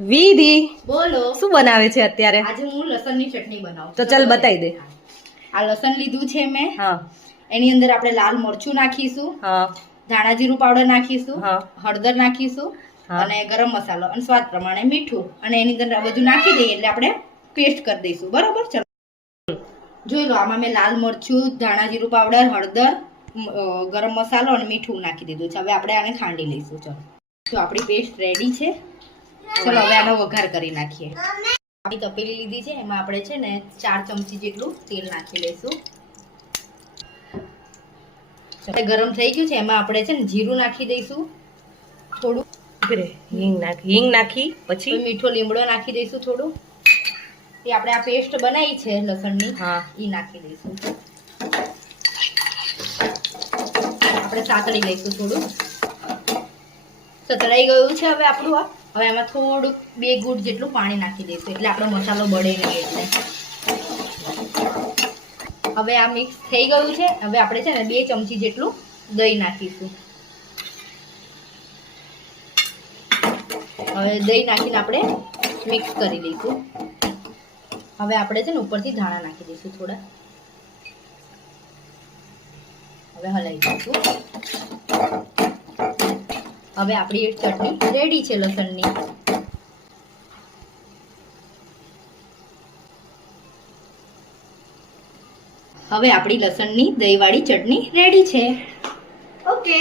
વિધિ બોલો શું બનાવે છે અત્યારે? આજે હું લસણની ચટણી બનાવું તો ચાલ બતાવી દે. આ લસણ લીધું છે મેં. હા એની અંદર આપણે લાલ મરચું નાખીશું, હા ધાણા જીરું પાવડર નાખીશું, હા. હળદર નાખીશું હા. અને ગરમ મસાલો અને સ્વાદ પ્રમાણે મીઠું અને એની અંદર આ બધું નાખી દઈએ એટલે આપણે પેસ્ટ કરી દઈશું. બરોબર? ચલો જોઈ લો, આમાં મેં લાલ મરચું, ધાણા જીરું પાવડર, હળદર, ગરમ મસાલો અને મીઠું નાખી દીધું છે. હવે આપણે આને ખાંડી લઈશું. ચલો, તો આપણી પેસ્ટ રેડી છે. ચલો હવે આનો વઘાર કરી નાખીએ. આપણી તપેલી લીધી છે, એમાં આપણે છે ને 4 ચમચી જેટલું તેલ નાખી લઈશું. ગરમ થઈ ગયું છે, એમાં આપણે છે ને જીરું નાખી દઈશું થોડું. હિંગ નાખી પછી મીઠો લીમડો નાખી દઈશું થોડું. એ આપણે આ પેસ્ટ બનાવી છે લસણની, હા એ નાખી દઈશું. આપણે સાતળી લઈશું થોડું. સતળાઈ ગયું છે હવે આપણું આ. હવે એમાં થોડુંક 2 ઘૂંટ જેટલું પાણી નાખી દઈશું એટલે આપણો મસાલો બળે નહીં. એટલે હવે આ મિક્સ થઈ ગયું છે. હવે આપણે છે ને 2 ચમચી જેટલું દહીં નાખીશું. હવે દહીં નાખીને આપણે મિક્સ કરી લઈશું. હવે આપણે છે ને ઉપરથી ધાણા નાખી દઈશું થોડા. હવે હલાવી દઈશું. હવે આપણી ચટણી રેડી છે લસણની. હવે આપણી લસણની દહીંવાળી ચટણી રેડી છે. ઓકે.